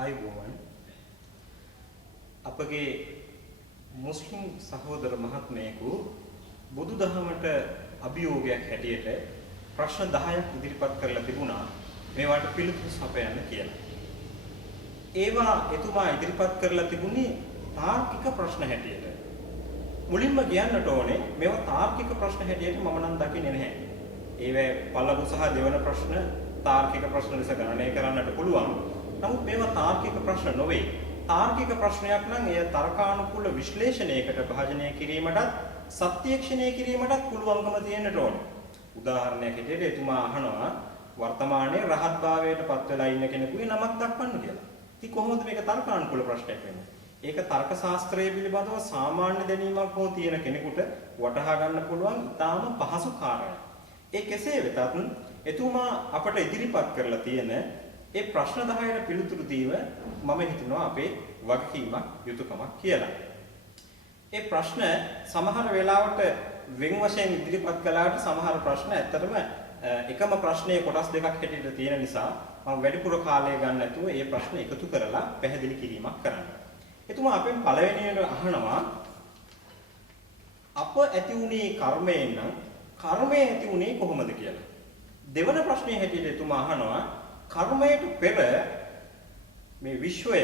ආයුබෝවන් අපගේ මුස්ලිම් සහෝදර මහත්මයෙකු බුදුදහමට අභියෝගයක් හැටියට ප්‍රශ්න 10ක් ඉදිරිපත් කරලා තිබුණා මේවට පිළිතුරු සපයන්න කියලා. ඒවා එතුමා ඉදිරිපත් කරලා තිබුණේ තාර්කික ප්‍රශ්න හැටියට. මුලින්ම කියන්නට ඕනේ මේවා තාර්කික ප්‍රශ්න හැටියට මම නම් දකින්නේ නැහැ. ඒවැ පළමු සහ දෙවන ප්‍රශ්න තාර්කික ප්‍රශ්න ලෙස ගණනය කරන්නට පුළුවන්. නමුත් මේවා තාර්කික ප්‍රශ්න නොවේ. තාර්කික ප්‍රශ්නයක් නම් එය තර්කානුකූල විශ්ලේෂණයකට භාජනය කිරීමටත් සත්‍යක්ෂණය කිරීමටත් පුළුවන්කම තියෙන්නට ඕනේ. උදාහරණයක් හැටියට එතුමා අහනවා වර්තමානයේ රහත් භාවයට පත් වෙලා ඉන්න කෙනෙකුගේ නමක් දක්වන්න කියලා. ඉතින් කොහොමද මේක තර්කානුකූල ප්‍රශ්නයක් වෙන්නේ? ඒක තර්ක ශාස්ත්‍රයේ පිළිබඳව සාමාන්‍ය දැනීමක් හෝ තියෙන කෙනෙකුට වටහා ගන්න පුළුවන් ඉතාම පහසු කාරණයක්. ඒ කෙසේ වෙතත් එතුමා අපට ඉදිරිපත් කරලා තියෙන ඒ ප්‍රශ්න 10ට පිළිතුරු දීම මම හිතනවා අපේ වගකීමක් යුතුයකමක් කියලා. ඒ ප්‍රශ්න සමහර වෙලාවට වෙන් වශයෙන් ඉදිරිපත් කළාට සමහර ප්‍රශ්න ඇත්තටම එකම ප්‍රශ්නයේ කොටස් දෙකක් හැටියට තියෙන නිසා මම වැඩිපුර කාලය ගන්න නැතුව මේ ප්‍රශ්න එකතු කරලා පැහැදිලි කිරීමක් කරන්න. එතුමා අපෙන් පළවෙනියට අහනවා අප ඇති වුණේ කර්මයෙන් නම් කර්මය ඇති වුණේ කොහොමද කියලා. දෙවන ප්‍රශ්නේ හැටියට එතුමා අහනවා කර්මයට පෙර මේ විශ්වය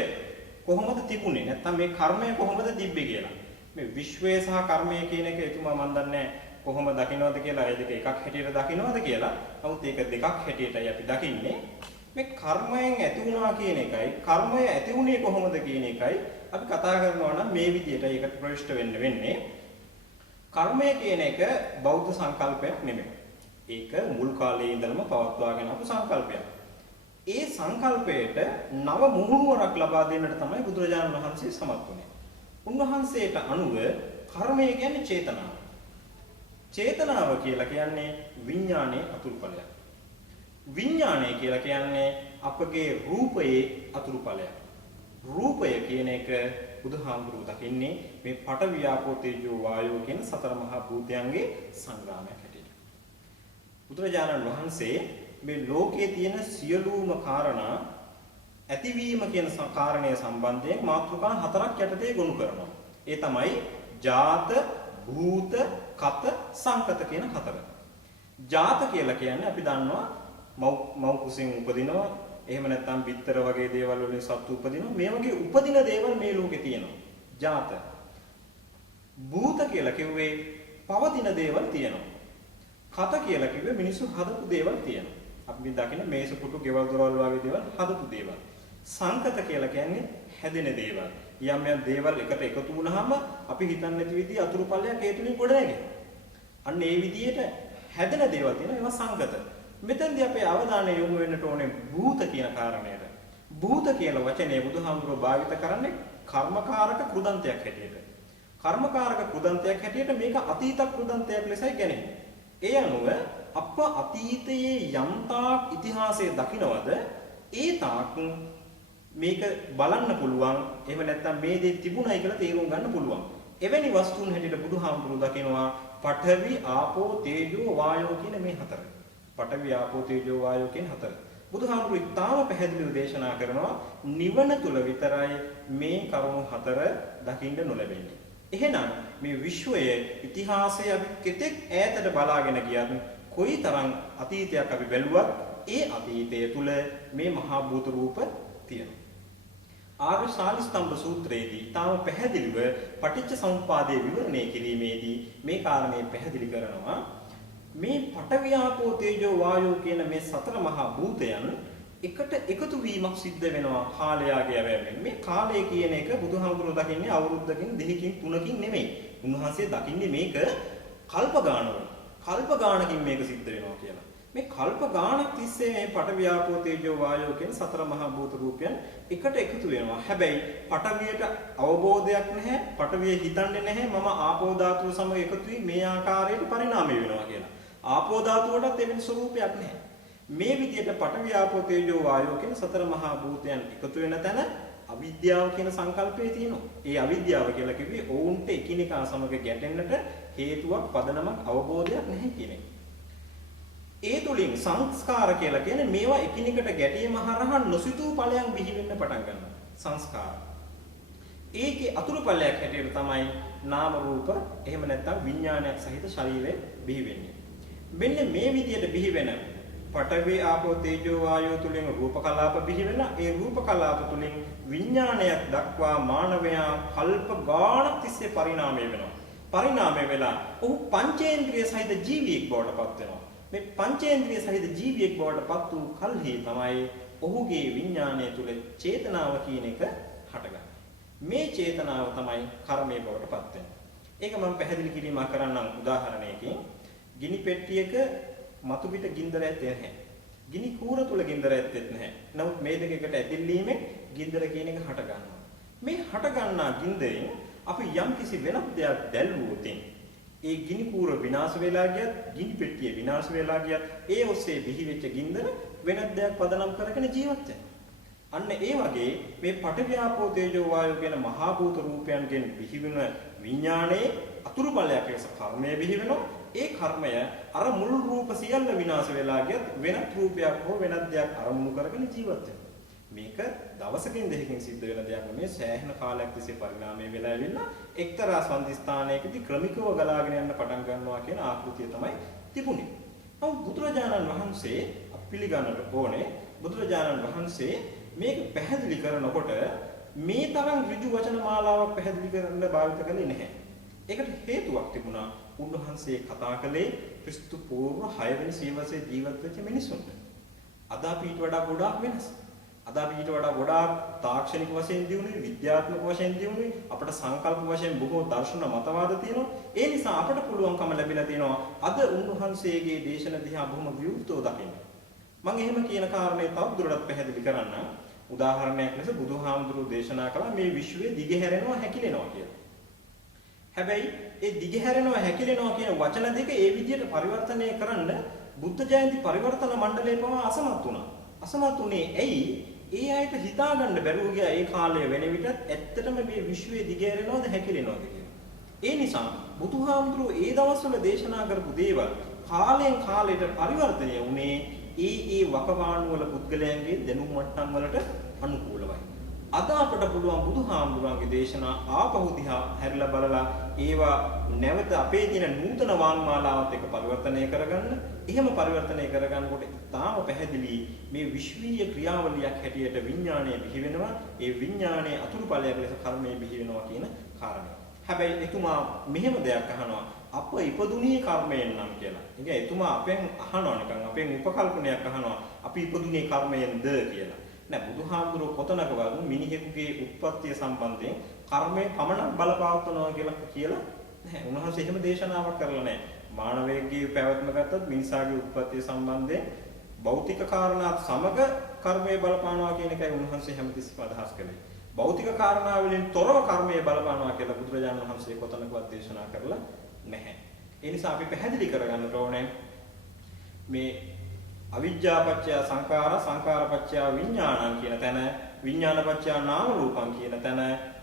කොහොමද තිබුණේ නැත්නම් මේ කර්මය කොහොමද තිබ්බේ කියලා. මේ විශ්වය සහ කර්මය කියන එක එතුමා මන් දන්නේ කොහොම දකින්නවද කියලා ඒ දෙක එකක් හැටියට දකින්නවද කියලා. නමුත් ඒක දෙකක් හැටියටයි අපි දකින්නේ. මේ කර්මයෙන් ඇති වුණා කියන එකයි කර්මය ඇති වුණේ කොහොමද කියන එකයි අපි කතා කරනවා නම් මේ විදිහට ඒකට ප්‍රවිෂ්ඨ වෙන්නේ. කර්මය කියන එක බෞද්ධ සංකල්පයක් නෙමෙයි. ඒක මුල් කාලයේ ඉඳලම පවත්වාගෙන ආපු සංකල්පයක්. ඒ සංකල්පයට නව මුහුණුවරක් ලබා දෙන්නට තමයි බුදුරජාණන් වහන්සේ සමත් වුණේ. උන්වහන්සේට අනුව කර්මය කියන්නේ චේතනාව. චේතනාව කියලා කියන්නේ විඥානයේ අතුරුඵලයක්. විඥානය කියලා කියන්නේ අපගේ රූපයේ අතුරුඵලයක්. රූපය කියන එක බුදුහාමුදුරුවෝ දකින්නේ මේ පඨවි ආපෝ තේජෝ වායෝ කියන සතර මහා භූතයන්ගේ සංග්‍රාමයක් හැටියට. බුදුරජාණන් වහන්සේ මේ ලෝකයේ තියෙන සියලුම කාරණා ඇතිවීම කියන කාරණය සම්බන්ධයෙන් මාතෘකා 4ක් යටතේ ගොනු කරනවා. ඒ තමයි ජාත, භූත, කත, සංකත කියන 4. ජාත කියලා කියන්නේ අපි දන්නවා මව් කුසින් උපදිනවා. එහෙම නැත්නම් බිත්තර වගේ දේවල් වලින් සත්තු උපදිනවා. මේ වගේ උපදින දේවල් මේ ලෝකේ තියෙනවා. ජාත. භූත කියලා කිව්වේ පවතින දේවල් තියෙනවා. කත කියලා කිව්වේ මිනිස්සු හදපු දේවල් තියෙනවා. අපි දකින මේස පුටු ගෙවල් දොරවල් වගේ දේවල් හදපු දේවල්. සංකත කියලා කියන්නේ හැදෙන දේවල්. යම් යම් දේවල් එකට එකතු වුණාම අපි හිතන්නේ නැති විදිහ අතුරුඵලයක් ඒ තුලින් ගොඩ නැගෙනවා. අන්න ඒ විදිහට හැදෙන දේවල් තියෙනවා ඒවා සංකත. මෙතෙන්දී අපේ අවධානය යොමු වෙන්නට ඕනේ භූත කියන කාරණයට. භූත කියන වචනේ බුදුහාමුදුරුවෝ භාවිත කරන්නේ කර්මකාරක කෘදන්තයක් හැටියට. කර්මකාරක කෘදන්තයක් හැටියට මේක අතීත කෘදන්තයක් ලෙසයි ගන්නේ. ඒ අනුව අප අතීතයේ යම්තාක් ඉතිහාසයේ දකින්නවද ඒ තාක් මේක බලන්න පුළුවන්. එහෙම නැත්නම් මේ දේ තිබුණයි කියලා තේරුම් ගන්න පුළුවන්. එවැනි වස්තුන් හැටියට බුදුහාමුදුරුවෝ දකිනවා පඨවි ආපෝ තේජෝ වායෝ කියන මේ 4. පඨවි ආපෝ තේජෝ වායෝ කියන 4. බුදුහාමුදුරුවෝ ඉතාම පැහැදිලිව දේශනා කරනවා නිවන තුල විතරයි මේ කරුණු 4 දකින්න නොලැබෙන්නේ. එහෙනම් මේ විශ්වයේ ඉතිහාසය අපි කෙතෙක් ඈතට බලාගෙන ගියත් කොයිතරම් අතීතයක් අපි බැලුවත් ඒ අතීතය තුල මේ මහා භූත රූප තියෙනවා. ආර්ය ශාලිස්තම්භ සූත්‍රයේදී තාම පැහැදිලිව පටිච්ච සමුප්පාදයේ විවරණය කිරීමේදී මේ කාරණේ පැහැදිලි කරනවා මේ පඨවි ආපෝ තේජෝ වායෝ කියන මේ සතර මහා භූතයන් එකට එකතු වීමක් සිද්ධ වෙනවා කාලයාගේ අවැවෙන්. මේ කාලය කියන එක බුදුහාමුදුරුවෝ දකින්නේ අවුරුද්දකින් දෙකකින් තුනකින් නෙමෙයි. උන්වහන්සේ දකින්නේ මේක කල්ප ගානවල. කල්ප ගානකින් මේක සිද්ධ වෙනවා කියලා. මේ කල්ප ගානක් තිස්සේ මේ පඨවි ආපෝ තේජෝ වායෝ කියන සතර මහා භූත රූපයන් එකට එකතු වෙනවා. හැබැයි පඨවියට අවබෝධයක් නැහැ. පඨවිය හිතන්නේ නැහැ මම ආපෝ ධාතුව සමග එකතු වී මේ ආකාරයට පරිණාමය වෙනවා කියලා. ආපෝ ධාතුවටත් එවැනි ස්වરૂපයක් නැහැ. මේ විදිහට පඨවි ආපෝ තේජෝ වායෝ කියන සතර මහා භූතයන් එකතු වෙන තැන අවිද්‍යාව කියන සංකල්පය තියෙනවා. ඒ අවිද්‍යාව කියලා කිව්වේ ඔවුන්ට එකිනෙකා සමග ගැටෙන්නට හේතුවක් පදනමක් අවබෝධයක් නැහැ කියන එක. ඒ තුලින් සංස්කාර කියලා කියන්නේ මේවා එකිනෙකට ගැටීම හරහා නොසිතූ ඵලයන් බිහි වෙන්න පටන් ගන්නවා. සංස්කාර. ඒකේ අතුරුපලයක් හැටියට තමයි නාම රූප එහෙම නැත්නම් විඥානයක් සහිත ශරීරය බිහි වෙන්නේ. මෙන්න මේ විදියට බිහි වෙන පඨවි ආපෝ තේජෝ වායෝ තුලින් රූප කලාප බිහි වෙලා ඒ රූප කලාප තුලින් විඥානයක් දක්වා මානවයා කල්ප ගාණක් තිස්සේ පරිණාමය වෙනවා. පරිණාමය වෙලා ඔහු පංචේන්ද්‍රිය සහිත ජීවියෙක් බවට පත් වෙනවා. මේ පංචේන්ද්‍රිය සහිත ජීවියෙක් බවට පත් වූ කල්හි තමයි ඔහුගේ විඥානය තුල චේතනාව කියන එක හටගන්නේ. මේ චේතනාව තමයි කර්මයේ බවට පත් වෙන්නේ. ඒක මම පැහැදිලි කිරීමක් කරන්නම් උදාහරණයකින්. ගිනි පෙට්ටියක මතු පිට ගින්දර ඇත්තේ නැහැ. ගිනි කූර තුල ගින්දර ඇත්තෙත් නැහැ. නමුත් මේ දෙක එකට ඇදෙල්ලීමෙන් ගින්දර කියන එක හට ගන්නවා. මේ හට ගන්නා ගින්දරෙන් අපි යම් කිසි වෙනත් දෙයක් දැල්වුවොත් ඒ ගිනි කූර විනාශ වෙලා ගියත්, ගිනි පෙට්ටිය විනාශ වෙලා ගියත් ඒ ඔස්සේ බිහි වෙච්ච ගින්දර වෙනත් දෙයක් පදනම් කරගෙන ජීවත් වෙනවා. අන්න ඒ වගේ මේ පඨවි ආපෝ තේජෝ වායෝ කියන මහා භූත රූපයන්ගෙන් බිහි වෙන විඥානයේ අතුරු බලයක් ලෙස කර්මය බිහි වෙනවා. ඒ කර්මය අර මුල් රූප සියල්ල විනාශ වෙලා ගියත් වෙනත් රූපයක් හෝ වෙනත් දෙයක් අරමුණු කරගෙන ජීවත් වෙනවා. මේක දවසකින් දෙකකින් සිද්ධ වෙන දෙයක් නෙමෙයි. සෑහෙන කාලයක් තිස්සේ පරිණාමය වෙලා ඇවිල්ලා එක්තරා සංදිස්ථානයකදී ක්‍රමිකව ගලාගෙන යන්න පටන් ගන්නවා කියන ආකෘතිය තමයි තිබුණේ. නමුත් බුදුරජාණන් වහන්සේ පිළිගන්නට ඕනේ බුදුරජාණන් වහන්සේ මේක පැහැදිලි කරනකොට මේ තරම් ඍජු වචන මාලාවක් පැහැදිලි කරන්න භාවිත කළේ නැහැ. ඒකට හේතුවක් තිබුණා. උන්වහන්සේ කතා කළේ ක්‍රිස්තු පූර්ව 6 වෙනි සියවසේ ජීවත් වෙච්ච මිනිසුන්ට. අද අපිට වඩා ගොඩාක් වෙනස්. අද අපිට වඩා ගොඩාක් තාක්ෂණික වශයෙන් දියුණුයි, විද්‍යාත්මක වශයෙන් දියුණුයි, අපට සංකල්ප වශයෙන් බොහෝ දර්ශන මතවාද තියෙනවා. ඒ නිසා අපට පුළුවන්කම ලැබිලා තියෙනවා අද උන්වහන්සේගේ දේශන දිහා බොහොම විවෘතව දකින්න. මම එහෙම කියන කාරණේ තවදුරටත් පැහැදිලි කරන්න. උදාහරණයක් ලෙස බුදුහාමුදුරුවෝ දේශනා කළා මේ විශ්වයේ දිගහැරෙනවා හැකිලෙනවා කියලා. හැබැයි ඒ දිගහැරෙනවා හැකිලෙනවා කියන වචන දෙක ඒ විදිහට පරිවර්තනය කරන්න බුද්ධ ජයන්ති පරිවර්තන මණ්ඩලය පවා අසමත් වුණා. අසමත් උනේ ඇයි? ඒ අයට හිතා ගන්න බැරුව ගියා ඒ කාලය වෙන විටත් ඇත්තටම මේ විශ්වයේ දිගහැරෙනවද හැකිලෙනවද කියලා. ඒ නිසා බුදුහාමුදුරුවෝ ඒ දවස්වල දේශනා කරපු දේවල් කාලයෙන් කාලයට පරිවර්තනය වුණේ ඒ වකවාණු වල පුද්ගලයන්ගේ දැනුම් මට්ටම් වලට අනුකූලවයි. අද අපට පුළුවන් බුදුහාමුදුරන්ගේ දේශනා ආපහු දිහා හැරිලා බලලා ඒවා නැවත අපේ තියෙන නූතන වාංමාලාවත් එක්ක පරිවර්තනය කරගන්න. එහෙම පරිවර්තනය කරගන්නකොට තාම පැහැදිලි මේ විශ්වීය ක්‍රියාවලියක් හැටියට විඥාණය බිහි වෙනවා. ඒ විඥාණයේ අතුරුඵලයක් ලෙස කර්මය බිහි වෙනවා කියන කාරණය. හැබැයි එතුමා මෙහෙම දෙයක් අහනවා. අප ඉපදුනේ කර්මයෙන් නම් කියලා. ඉතින් එතුමා අපෙන් අහනවා නිකන් අපෙන් උපකල්පනයක් අහනවා. අපි ඉපදුනේ කර්මයෙන්ද කියලා. නෑ බුදුහාමුදුරුවෝ කොතනකවත් මිනිහෙකුගේ උත්පත්තිය සම්බන්ධයෙන් කර්මය පමණක් බලපවත්වනවා කියලා නැහැ. උන්වහන්සේ එහෙම දේශනාවක් කරලා නැහැ. මානවයෙක්ගේ පැවැත්ම ගත්තොත් මිනිසාගේ උත්පත්තිය සම්බන්ධයෙන් භෞතික කාරණාත් සමග කර්මය බලපානවා කියන එකයි උන්වහන්සේ හැමතිස්සෙම අදහස් කළේ. භෞතික කාරණා වලින් තොරව කර්මය බලපානවා කියලා බුදුරජාණන් වහන්සේ කොතනකවත් දේශනා කරලා නැහැ. ඒ නිසා අපි පැහැදිලි කරගන්න ඕනේ මේ අවිජ්ජාපච්චය සංඛාර සංඛාරපච්චය විඥානං කියන තැන විඥානපච්චය නාම රූපං කියන තැන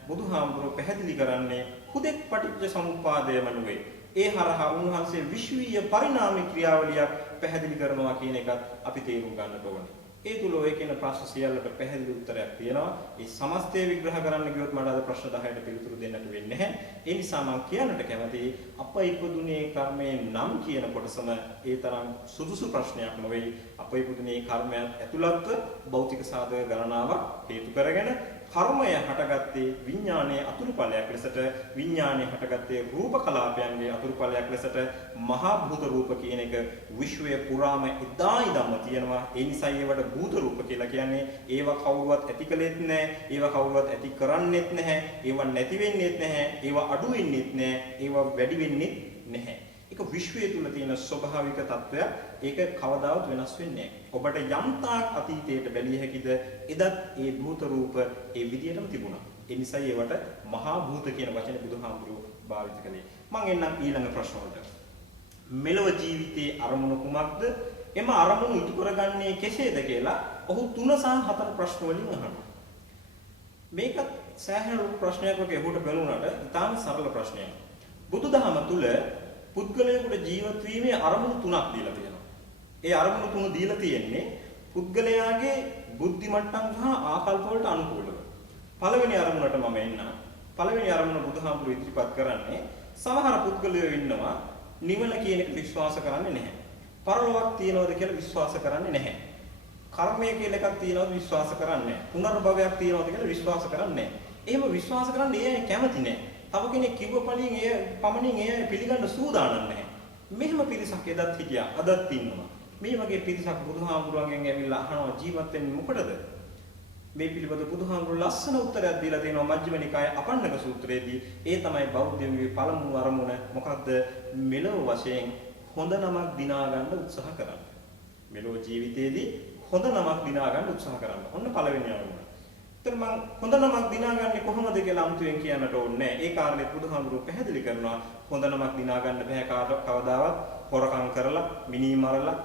බුදුහාමුදුරුවෝ පැහැදිලි කරන්නේ හුදෙක් පටිච්ච සමුප්පාදයම නෙවෙයි. ඒ හරහා උන්වහන්සේ විශ්වීය පරිණාමික ක්‍රියාවලියක් පැහැදිලි කරනවා කියන එකත් අපි තේරුම් ගන්නට ඕනේ. ඒ තුල ඔය කියන ප්‍රශ්න සියල්ලට පැහැදිලි උත්තරයක් තියෙනවා. ඒ සමස්තය විග්‍රහ කරන්න ගියොත් මට අද ප්‍රශ්න 10ට පිළිතුරු දෙන්නට වෙන්නේ නැහැ. ඒ නිසා මම කියන්නට කැමතියි අප ඉපදුනේ කර්මයෙන් නම් කියන කොටසම ඒ තරම් සුදුසු ප්‍රශ්නයක් නෙවෙයි. අප ඉපදුනේ කර්මයන් ඇතුළත්ව භෞතික සාධක ගණනාවක් හේතු කරගෙන කර්මය හටගත්තේ විඥානයේ අතුරුඵලයක් ලෙසට විඥානයේ හටගත්තේ රූප කලාපයන්ගේ අතුරුඵලයක් ලෙසට මහා භූත රූප කියන එක විශ්වයේ පුරාම එදා ඉඳන්ම තියෙනවා. ඒ නිසා ඒවට භූත රූප කියලා කියන්නේ ඒවා කවුරුවත් ඇති කළෙත් නැහැ, ඒවා කවුරුවත් ඇති කරන්නෙත් නැහැ, ඒවා නැති වෙන්නෙත් නැහැ, ඒවා අඩු වෙන්නෙත් නැහැ, ඒවා වැඩි වෙන්නෙත් නැහැ. ඒක විශ්වයේ තුල තියෙන ස්වභාවික తত্ত্বය. ඒක කවදාවත් වෙනස් වෙන්නේ නැහැ. ඔබට යම්තාක් අතීතයට බැලිය හැකිද එදත් ඒ භූත රූප ඒ විදියටම තිබුණා. ඒ නිසා ඒවට මහා භූත කියන වචනේ බුදුහාමුදුරුවෝ භාවිත කළේ. මම එන්නම් ඊළඟ ප්‍රශ්න වලට. මෙලොව ජීවිතයේ අරමුණු කුමක්ද? එම අරමුණු ඉටු කරගන්නේ කෙසේද කියලා ඔහු 3 සහ 4 ප්‍රශ්න වලින් අහනවා. මේකත් සෑහෙන ප්‍රශ්නයක් වගේ ඔහුට බැලුණාට ඉතාම සරල ප්‍රශ්නයක්. බුදුදහම තුල පුද්ගලයාට ජීවත් වීමේ අරමුණු 3ක් දීලා තියෙනවා. ඒ අරමුණු 3 දීලා තියෙන්නේ පුද්ගලයාගේ බුද්ධි මට්ටම් සහ ආකල්ප වලට අනුකූලව. පළවෙනි අරමුණට මම එන්න. පළවෙනි අරමුණ බුදුහාමුදුරු ඉදිරිපත් කරන්නේ සමහර පුද්ගලයෝ ඉන්නවා නිවන කියන එක විශ්වාස කරන්නේ නැහැ. පරලොවක් තියනවද කියලා විශ්වාස කරන්නේ නැහැ. කර්මය කියලා එකක් තියනවද විශ්වාස කරන්නේ නැහැ. පුනර්භවයක් තියනවද කියලා විශ්වාස කරන්නේ නැහැ. එහෙම විශ්වාස කරන්න ඒ කැමති නැහැ. තව කෙනෙක් කිව්ව පමණින් ඒ පිළිගන්න සූදානම් නැහැ. මෙහෙම පිරිසක් එදත් හිටියා අදත් ඉන්නවා. මේ වගේ පිරිසක් බුදුහාමුදුරන්ගෙන් ඇවිල්ලා අහනවා ජීවත් වෙන්නේ මොකටද? මේ පිළිබඳ බුදුහාමුදුරු ලස්සන උත්තරයක් දීලා තියෙනවා මජ්ක්‍ධිම නිකායේ අපන්නක සූත්‍රයේදී. ඒ තමයි බෞද්ධයන්ගේ පළමු අරමුණ මොකක්ද? මෙලොව වශයෙන් හොඳ නමක් දිනා ගන්න උත්සාහ කරන්න. මෙලොව ජීවිතයේදී හොඳ නමක් දිනා ගන්න උත්සාහ කරන්න. ඔන්න පළවෙනි අරමුණ. එතන මම හොඳ නමක් දිනාගන්නේ කොහොමද කියලා අමුතුවෙන් කියන්නට ඕනේ නැහැ. ඒ කාරණේ බුදුහාමුදුරුවෝ පැහැදිලි කරනවා. හොඳ නමක් දිනා ගන්න බෑ කවදාවත් හොරකම් කරලා, මිනී මරලා,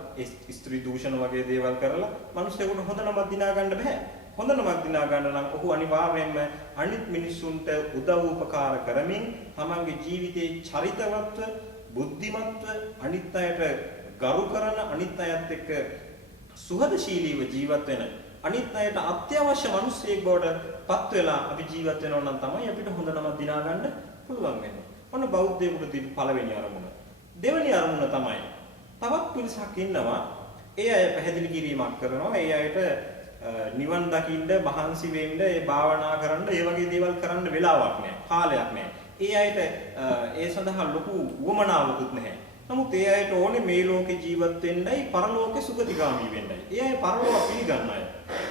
ස්ත්‍රී දූෂණ වගේ දේවල් කරලා මිනිස්සුන්ට හොඳ නමක් දිනා ගන්න බෑ. හොඳ නමක් දිනා ගන්න නම් ඔහු අනිවාර්යයෙන්ම අනිත් මිනිසුන්ට උදව් උපකාර කරමින් තමන්ගේ ජීවිතයේ චරිතවත්ව, බුද්ධිමත්ව, අනිත් අයට ගරු කරන, අනිත් අයත් එක්ක සුහදශීලීව ජීවත් වෙන, අනිත් අයට අත්‍යවශ්‍ය මිනිසෙක් බවට පත් වෙලා අපි ජීවත් වෙනවා නම් තමයි අපිට හොඳ නමක් දිනා ගන්න පුළුවන් වෙන්නේ. ඔන්න බෞද්ධයෙකුට තිබු පළවෙනි අරමුණ. දෙවෙනි අරමුණ තමයි තවත් පිරිසක් ඉන්නවා. ඒ අය පැහැදිලි කිරීමක් කරනවා. ඒ අයට නිවන් දකින්න මහන්සි වෙන්න, ඒ භාවනා කරන්න, ඒ වගේ දේවල් කරන්න වෙලාවක් නැහැ. කාලයක් නැහැ. ඒ අයට ඒ සඳහා ලොකු උවමනාවකුත් නැහැ. නමුත් ඒ අයට ඕනේ මේ ලෝකේ ජීවත් වෙන්නයි, පරලෝකේ සුගතිගාමී වෙන්නයි. ඒ අය පරලෝක පිළිගන්න අය.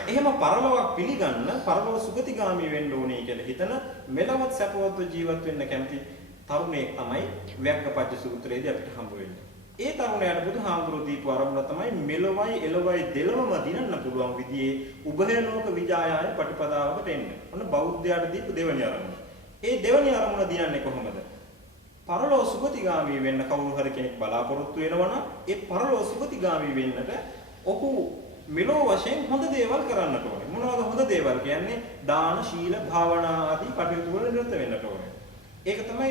එහෙම පරලෝක පිළිගන්න, පරලෝක සුගතිගාමී වෙන්න ඕනේ කියලා හිතන මෙලවත් සැපවත්ව ජීවත් වෙන්න කැමති තරුණයෙක් තමයි ව්‍යග්ගපච්ච සූත්‍රයේදී අපිට හම්බ වෙන්නේ. ඒ තරුණයාට බුදුහාමුදුරුවෝ දීපු අරමුණ තමයි මෙලොවයි එළොවයි දෙලොවම දිනන්න පුළුවන් විදිහේ උභය ලෝක විජයාය ප්‍රතිපදාවකට එන්න. ඔන්න බෞද්ධයාට දීපු දෙවෙනි අරමුණ. ඒ දෙවෙනි අරමුණ දිනන්නේ කොහොමද? පරලෝ සුගතිගාමී වෙන්න කවුරු හරි කෙනෙක් බලාපොරොත්තු වෙනවා නම් ඒ පරලෝ සුගතිගාමී වෙන්නට ඔහු මෙලෝ වශයෙන් හොඳ දේවල් කරන්නට ඕනේ. මොනවද හොඳ දේවල් කියන්නේ? දාන, ශීල, භාවනා ආදී කටයුතු වල නිරත වෙන්නට ඕනේ. ඒක තමයි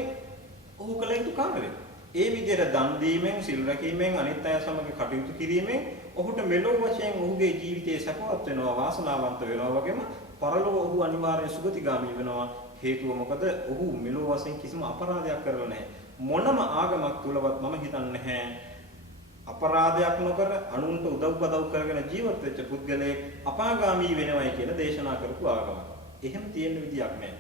ඔහු කළ යුතු කාර්යය. ඒ විදිහට දන් දීමෙන්, සිල් රැකීමෙන්, අනිත් අය සමග කටයුතු කිරීමෙන් ඔහුට මෙලෝ වශයෙන් ඔහුගේ ජීවිතයේ සැපවත් වෙනවා, වාසනාවන්ත වෙනවා වගේම පරලෝ ඔහු අනිවාර්ය සුගතිගාමී වෙනවා. හේතුව මොකද? ඔහු මෙලෝ වශයෙන් කිසිම අපරාධයක් කරලා නැහැ. මොනම ආගමක් තුලවත් මම හිතන්නේ නැහැ අපරාධයක් නොකර අනුන්ට උදව් කරගෙන ජීවත් වෙච්ච පුද්ගලයෙක් අපාගාමී වෙනවයි කියලා දේශනා කරපු ආගමක්. එහෙම තියෙන විදියක් නැහැ.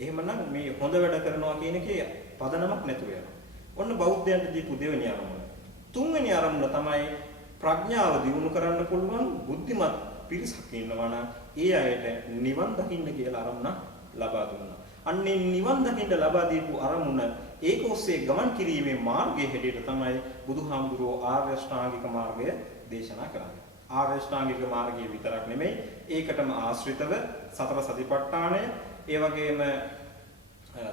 එහෙමනම් මේ හොඳ වැඩ කරනවා කියන එකේ පදනමක් නැතුව යනවා. ඔන්න බෞද්ධයන්ට දීපු දෙවෙනි අරමුණ. තුන්වෙනි අරමුණ තමයි ප්‍රඥාව දියුණු කරන්න පුළුවන් බුද්ධිමත් පිරිසක් ඉන්නවා නම් ඒ අයට නිවන් දකින්න කියලා අරමුණ ලබා දුන්නා. අන්නේ නිවන් දකින්න ලබා දීපු අරමුණ ඒක ඔස්සේ ගමන් කිරීමේ මාර්ගයේ හැටියට තමයි බුදුහාමුදුරුවෝ ආර්ය අෂ්ටාංගික මාර්ගය දේශනා කරන්නේ. ආර්ය අෂ්ටාංගික මාර්ගය විතරක් නෙමෙයි ඒකටම ආශ්‍රිතව සතර සතිපට්ඨානය, ඒ වගේම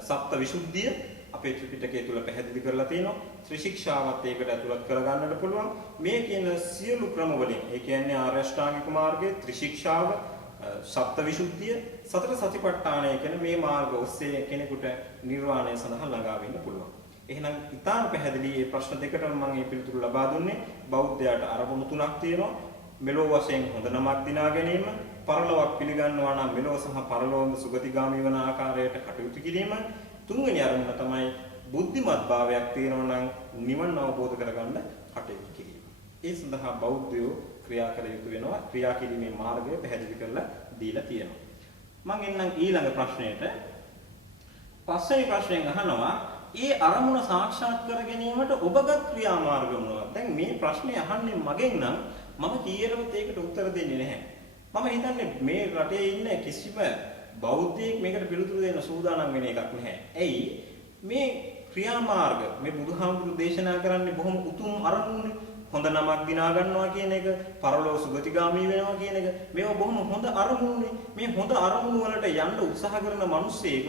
සප්ත විසුද්ධිය අපේ ත්‍රිපිටකය තුල පැහැදිලි කරලා තියෙනවා. ත්‍රිශික්ෂාවත් ඒකට ඇතුළත් කරගන්නට පුළුවන්. මේ කියන සියලු ක්‍රම වලින් ඒ කියන්නේ ආර්ය අෂ්ටාංගික මාර්ගයේ ත්‍රිශික්ෂාව, සප්තවිසුද්ධිය, සතර සතිපට්ඨානය කියන මේ මාර්ග ඔස්සේ කෙනෙකුට නිර්වාණය සඳහා ළඟා වෙන්න පුළුවන්. එහෙනම් ඊටාම පැහැදිලි මේ ප්‍රශ්න දෙකටම මම මේ පිළිතුරු ලබා දුන්නේ. බෞද්ධයාට අරමුණු තුනක් තියෙනවා. මෙලෝ වශයෙන් හොඳ නමක් දිනා ගැනීම, පරලොවක් පිළිගන්නවා නම් මෙලෝ සහ පරලොවම සුගතිගාමී වන ආකාරයට කටයුතු කිරීම. තුන්වෙනි අරමුණ තමයි බුද්ධිමත් භාවයක් තියෙනවා නම් නිවන අවබෝධ කරගන්න කටයුතු කිරීම. ඒ සඳහා බෞද්ධයෝ ක්‍රියා කළ යුතු වෙනවා. ක්‍රියා කිරීමේ මාර්ගය පැහැදිලි කරලා දීලා තියෙනවා. මම එන්නම් ඊළඟ ප්‍රශ්නයට. පස්වෙනි ප්‍රශ්නයෙන් අහනවා ඒ අරමුණ සාක්ෂාත් කර ගැනීමට ඔබගත් ක්‍රියාමාර්ග මොනවද? දැන් මේ ප්‍රශ්නේ අහන්නේ මගෙන් නම් මම කීයරවත් ඒකට උත්තර දෙන්නේ නැහැ. මම හිතන්නේ මේ රටේ ඉන්න කිසිම බෞද්ධයෙක් මේකට පිළිතුරු දෙන්න සූදානම් වෙන එකක් නැහැ. ඇයි? මේ ක්‍රියාමාර්ග මේ බුදුහාමුදුරු දේශනා කරන්නේ බොහොම උතුම් අරමුණුනේ. හොඳ නමක් දිනා ගන්නවා කියන එක, පරලෝ සුගතිගාමී වෙනවා කියන එක, මේවා බොහොම හොඳ අරමුණුනේ. මේ හොඳ අරමුණු වලට යන්න උත්සාහ කරන මිනිස්සෙක්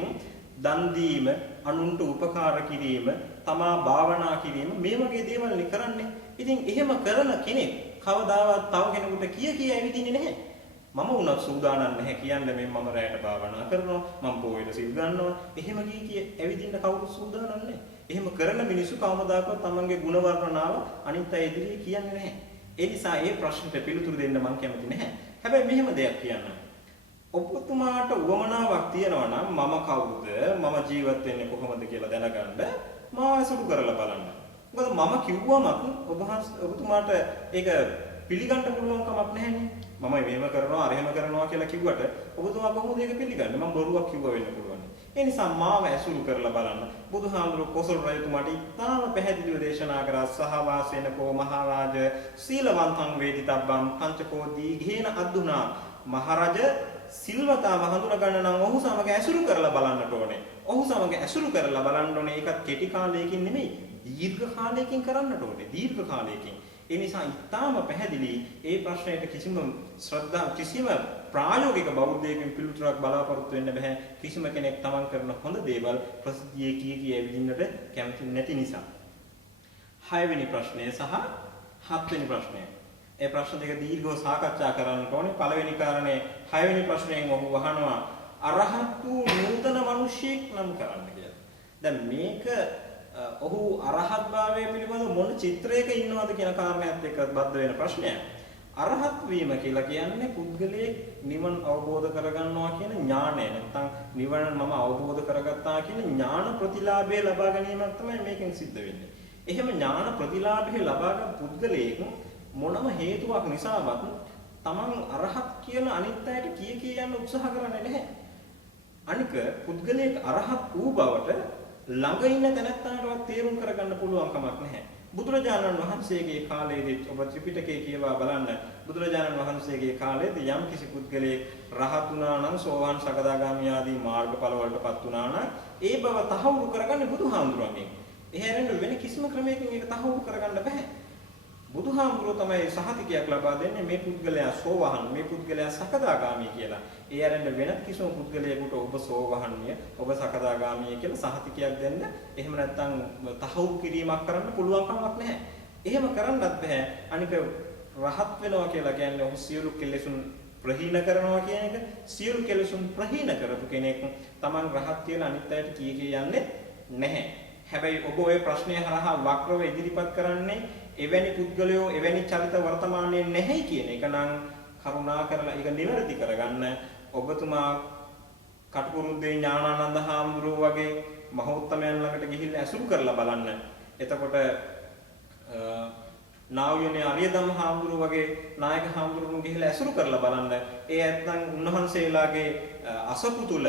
දන් දීම, අනුන්ට උපකාර කිරීම, තමා භාවනා කිරීම මේ වගේ දේවල් කරන්නේ. ඉතින් එහෙම කරන කෙනෙක් කවදාවත් තව කෙනෙකුට කිය ඇවිදින්නේ නැහැ. මම උනත් සූදානම් නැහැ කියන්නේ මේ මම රැයට භාවනා කරනවා, මම පොයේට සිල් ගන්නවා. එහෙම කිය ඇවිදින්න කවුරුත් සූදානම් නැහැ. එහෙම කරන මිනිස්සු කවමදාකවත් තමන්ගේ ගුණ වර්ණනාව අනිත් අය ඉදිරියේ කියන්නේ නැහැ. ඒ නිසා මේ ප්‍රශ්නට පිළිතුරු දෙන්න මම කැමති නැහැ. හැබැයි මෙහෙම දෙයක් කියන්න. ඔබතුමාට උවමනාවක් තියෙනවා නම් මම කවුද මම ජීවත් වෙන්නේ කොහොමද කියලා දැනගන්න මාව ඇසුරු කරලා බලන්න. මොකද මම කිව්වම ඔබතුමාට ඒක පිළිගන්න පුළුවන් කමක් නැහැනේ. මම මෙහෙම කරනවා අර එහෙම කරනවා කියලා කිව්වට ඔබතුමා කොහොමද ඒක පිළිගන්නේ? මම බොරුවක් කිව්වා වෙන්න පුළුවන්. ඒ නිසා මාව ඇසුරු කරලා බලන්න. බුදුහාමුදුරුවෝ කොසල් රජතුමාට ඉතාම පැහැදිලිව දේශනා කරා සහවාසේනකෝ මහරජ සීලවන්තං වේදිතබ්බං පංචකෝ දීඝේන අද්දුනා. මහරජ සිල්වතාව හඳුනා ගන්න නම් ඔහු සමග ඇසුරු කරලා බලන්නට ඕනේ. ඔහු සමග ඇසුරු කරලා බලන්න ඕනේ. ඒකත් කෙටි කාලයකින් නෙමෙයි දීර්ඝ කාලයකින් කරන්නට ඕනේ. දීර්ඝ කාලයකින්. ඒ නිසා ඉතාම පැහැදිලි ඒ ප්‍රශ්නයට කිසිම ප්‍රායෝගික බෞද්ධයෙකුන් පිළිතුරක් බලාපොරොත්තු වෙන්න බෑ. කිසිම කෙනෙක් තමන් කරන හොඳ දේවල් ප්‍රසිද්ධියේ කිය ඇවිදින්නට කැමති නැති නිසා. 6 වෙනි ප්‍රශ්නය සහ 7 වෙනි ප්‍රශ්නය. ඒ ප්‍රශ්න දෙක දීර්ඝව සාකච්ඡා කරන්නට ඕනේ. පළවෙනි කාරණේ 6 වෙනි ප්‍රශ්නයෙන් ඔහු අහනවා අරහත් වූ නූතන මිනිසෙක් නම් කරන්න කියලා. දැන් මේක ඔහු අරහත් භාවය පිළිබඳ මොන චිත්‍රයක ඉන්නවද කියන කාරණයත් එක්ක බද්ධ වෙන ප්‍රශ්නයක්. අරහත් වීම කියලා කියන්නේ පුද්ගලයෙක් නිවන අවබෝධ කරගන්නවා කියන ඥානය. නැත්නම් නිවන මම අවබෝධ කරගත්තා කියන ඥාන ප්‍රතිලාභය ලබා ගැනීමක් තමයි මේකෙන් සිද්ධ වෙන්නේ. එහෙම ඥාන ප්‍රතිලාභය ලබාගත් පුද්ගලයෙක් මොනම හේතුවක් නිසාවත් තමන් අරහත් කියන අනිත් අයට කිය යන්න උත්සාහ කරන්නේ නැහැ. අනික පුද්ගලයෙක් අරහත් වූ බවට ළඟ ඉන්න තැනැත්තාටවත් තේරුම් කරගන්න පුළුවන් කමක් නැහැ. බුදුරජාණන් වහන්සේගේ කාලයේදී ඔබ ත්‍රිපිටකය කියවා බලන්න. බුදුරජාණන් වහන්සේගේ කාලයේදී යම් කිසි පුද්ගලයෙක් රහත් වුණා නම් සෝවාන් සකදාගාමී ආදී මාර්ගඵල වලටපත් වුණා නම් ඒ බව තහවුරු කරගන්නේ බුදුහාමුදුරන්ගෙන්. එහෙරෙන්න වෙන කිසිම ක්‍රමයකින් ඒක තහවුරු කරගන්න බෑ. බුදුහාමුදුරුවෝ තමයි සහතිකයක් ලබා දෙන්නේ මේ පුද්ගලයා සෝවහන් මේ පුද්ගලයා සකදාගාමී කියලා. ඒ ඇරෙන්න වෙනත් කිසිම පුද්ගලයෙකුට ඔබ සෝවහන්ය ඔබ සකදාගාමී කියලා සහතිකයක් දෙන්න එහෙම නැත්නම් තහවුරු කිරීමක් කරන්න පුළුවන් කමක් නැහැ. එහෙම කරන්නත් බෑ. අනික රහත් වෙනවා කියලා කියන්නේ ඔහු සියලු කෙලෙසුන් ප්‍රහීන කරනවා කියන එක. සියලු කෙලෙසුන් ප්‍රහීන කරපු කෙනෙක් Taman රහත් කියලා අනිත් අයට යන්නේ නැහැ. හැබැයි ඔබ ওই ප්‍රශ්නය හරහා වක්‍රව ඉදිරිපත් කරන්නේ එවැනි පුද්ගලයෝ එවැනි චරිත වර්තමානයේ නැහැ කියන එක නම් කරුණා කරලා ඒක නිවැරදි කරගන්න. ඔබතුමා කටුකුරුද්දේ ඥානානන්ද හාමුදුරුවෝ වගේ මහෞත්තමයන් ළඟට ගිහිල්ලා ඇසුරු කරලා බලන්න. එතකොට නාවයනේ අරියදම් හාමුදුරුවෝ වගේ නායක හාමුදුරුවෝ ගිහිල්ලා ඇසුරු කරලා බලන්න. ඒ ඇත්තන් උන්වහන්සේලාගේ අසපු තුල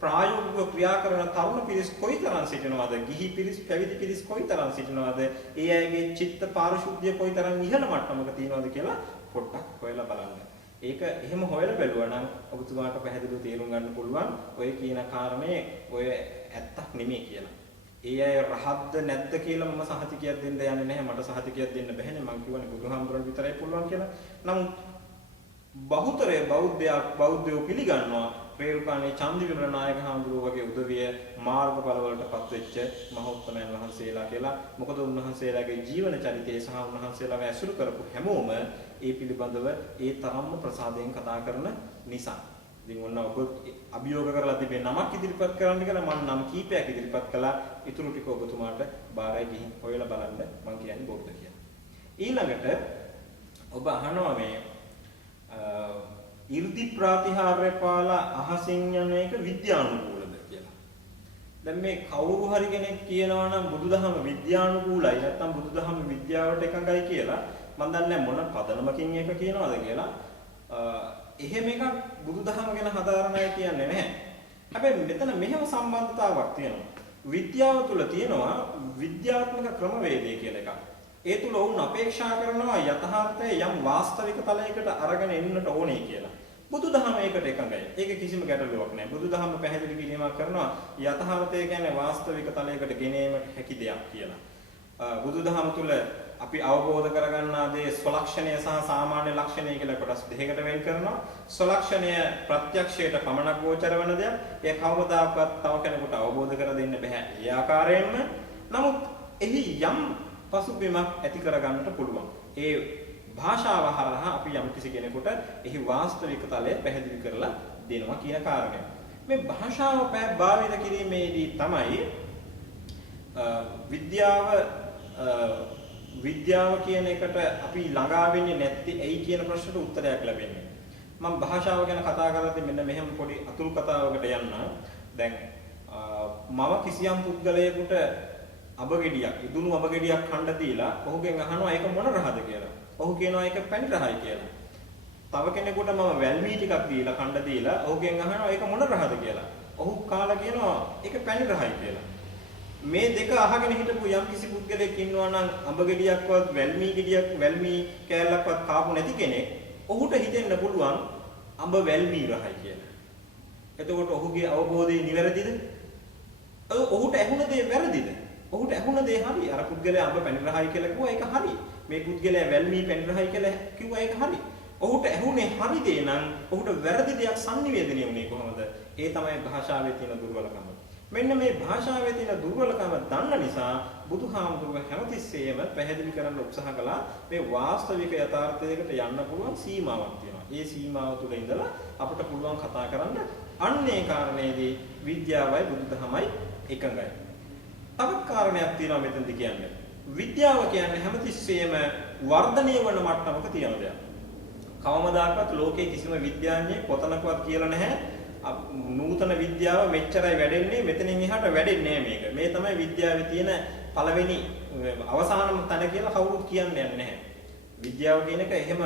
ප්‍රායෝගිකව ක්‍රියා කරන තරුණ පිරිස් කොයිතරම් සිටිනවද? ගිහි පිරිස්, පැවිදි පිරිස් කොයිතරම් සිටිනවද? ඒ අයගේ චිත්ත පාරිශුද්ධිය කොයිතරම් ඉහළ මට්ටමක තියෙනවද කියලා පොඩ්ඩක් හොයලා බලන්න. ඒක එහෙම හොයලා බැලුවා නම් ඔබතුමාට පැහැදිලිව තේරුම් ගන්න පුළුවන් ඔය කියන කාරණේ ඔය ඇත්තක් නෙමෙයි කියලා. ඒ අය රහත්ද නැද්ද කියලා මම සහතිකයක් දෙන්න යන්නේ නැහැ. මට සහතිකයක් දෙන්න බැහැනේ. මම කියවනේ බුදුහාමුදුරන් විතරයි පුළුවන් කියලා. නමුත් බහුතරය බෞද්ධයෝ පිළිගන්නවා රේරුකාණේ චන්දිවිමල නායක හාමුදුරුවෝ වගේ උදවිය මාර්ගඵල වලටපත් වෙච්ච මහෞත්තමයන් වහන්සේලා කියලා. මොකද උන්වහන්සේලාගේ ජීවන චරිතය සහ උන්වහන්සේලාව ඇසුරු කරපු හැමෝම ඒ පිළිබඳව ඒ තරම්ම ප්‍රසාදයෙන් කතා කරන නිසා. ඉතින් ඔන්න ඔබ අභියෝග කරලා තිබේ නමක් ඉදිරිපත් කරන්න කියලා මම නම් කීපයක් ඉදිරිපත් කළා. ඊටු ටික ඔබතුමාට බාරයි ගිහින් හොයලා බලන්න මම කියන්නේ බෞද්ධ කියලා. ඊළඟට ඔබ අහනවා මේ 이르දි ප්‍රාතිහාර්ය පාලා අහසින් යන එක විද්‍යානුකූලද කියලා. දැන් මේ කවුරු හරි කෙනෙක් කියනවා නම් බුදුදහම විද්‍යානුකූලයි නැත්නම් බුදුදහම විද්‍යාවට එකඟයි කියලා මම දන්නේ මොන පදනමකින් ඒක කියනවද කියලා. එහෙම එකක් බුදුදහම ගැන හදාරන අය කියන්නේ නැහැ. හැබැයි මෙතන මෙහෙම සම්බන්ධතාවක් තියෙනවා. විද්‍යාව තුළ තියෙනවා විද්‍යාත්මක ක්‍රමවේදය කියලා එකක්. ඒ තුල වුන් අපේක්ෂා කරනවා යථාර්ථයේ යම් වාස්තවික තලයකට අරගෙන එන්නට ඕනේ කියලා. බුදුදහම ඒකට එකඟයි. ඒක කිසිම ගැටලුවක් නැහැ. බුදුදහම පැහැදිලි කිරීමක් කරනවා යථාර්ථය කියන්නේ වාස්තවික තලයකට ගෙනීමට හැකි දෙයක් කියලා. බුදුදහම තුල අපි අවබෝධ කරගන්නා දේ ස්වලක්ෂණය සහ සාමාන්‍ය ලක්ෂණය කියලා කොටස් දෙකකට වෙන් කරනවා. ස්වලක්ෂණය ප්‍රත්‍යක්ෂයට පමණක් ගෝචර වෙන දෙයක්. ඒ කවමදාකවත් තව කෙනෙකුට අවබෝධ කර දෙන්න බෑ. ඒ ආකාරයෙන්ම නමුත් එහි යම් පසුබිමක් ඇති කරගන්නට පුළුවන්. ඒ භාෂාව හරහා අපි යම් කිසි කෙනෙකුට එහි වාස්තවික තලය පැහැදිලි කරලා දෙනවා කියන කාරණය. මේ භාෂාව භාවිත කිරීමේදී තමයි විද්‍යාව කියන එකට අපි ළඟා වෙන්නේ නැත්තේ ඇයි කියන ප්‍රශ්නට උත්තරයක් ලැබෙන්නේ. මම භාෂාව ගැන කතා කරද්දී මෙන්න මෙහෙම පොඩි අතුරු කතාවකට යන්න. දැන් මම කිසියම් පුද්ගලයෙකුට අබ ගෙඩියක්, ඉදුණු අබ ගෙඩියක් කන්න දීලා ඔහුගෙන් අහනවා ඒක මොන රහද කියලා. ඔහු කියනවා ඒක පැණි රහයි කියලා. තව කෙනෙකුට මම වැල්මී ටිකක් දීලා කන්න දීලා ඔහුගෙන් අහනවා ඒක මොන රහද කියලා. ඔහු කාලා කියනවා ඒක පැණි රහයි කියලා. මේ දෙක අහගෙන හිටපු යම් කිසි පුද්ගලයෙක් ඉන්නවා නම් අඹ ගෙඩියක්වත් වැල්මී කෑල්ලක්වත් කාපු නැති කෙනෙක් ඔහුට හිතෙන්න පුළුවන් අඹ වැල්මී රහයි කියලා. එතකොට ඔහුගේ අවබෝධය නිවැරදිද? ඔහුට ඇහුණ දේ වැරදිද? ඔහුට ඇහුණ දේ හරි. අර පුද්ගලයා අඹ පැණි රහයි කියලා කිව්වා ඒක හරි. මේ පුද්ගලයා වැල්මී පැණි රහයි කියලා කිව්වා ඒක හරි. ඔහුට ඇහුනේ හරි දේ නම් ඔහුට වැරදි දෙයක් sannivedanaya වුණේ කොහොමද? ඒ තමයි භාෂාවේ තියෙන දුර්වලකම. මෙන්න මේ භාෂාවේ තියෙන දුර්වලකම දන්න නිසා බුදුහාමුදුරුවෝ හැමතිස්සෙම පැහැදිලි කරන්න උත්සාහ කළා මේ වාස්තවික යථාර්ථයකට යන්න පුළුවන් සීමාවක් තියෙනවා. ඒ සීමාව තුළ ඉඳලා අපිට පුළුවන් කතා කරන්න අන්නේ කාරණේදී විද්‍යාවයි බුදුදහමයි එකඟයි. තවත් කාරණයක් තියෙනවා මෙතනදි කියන්නේ. විද්‍යාව කියන්නේ හැමතිස්සෙම වර්ධනය වන මට්ටමක තියෙන දෙයක්. කවමදාකවත් ලෝකේ කිසිම විද්‍යාඥයෙක් කොතනකවත් කියලා නැහැ නූතන විද්‍යාව මෙච්චරයි වැඩෙන්නේ මෙතනින් එහාට වැඩෙන්නේ මේක. මේ තමයි විද්‍යාවේ තියෙන පළවෙනි අවසානම තැන කියලා කවුරුත් කියන්නේ නැහැ. විද්‍යාව කියන එක එහෙම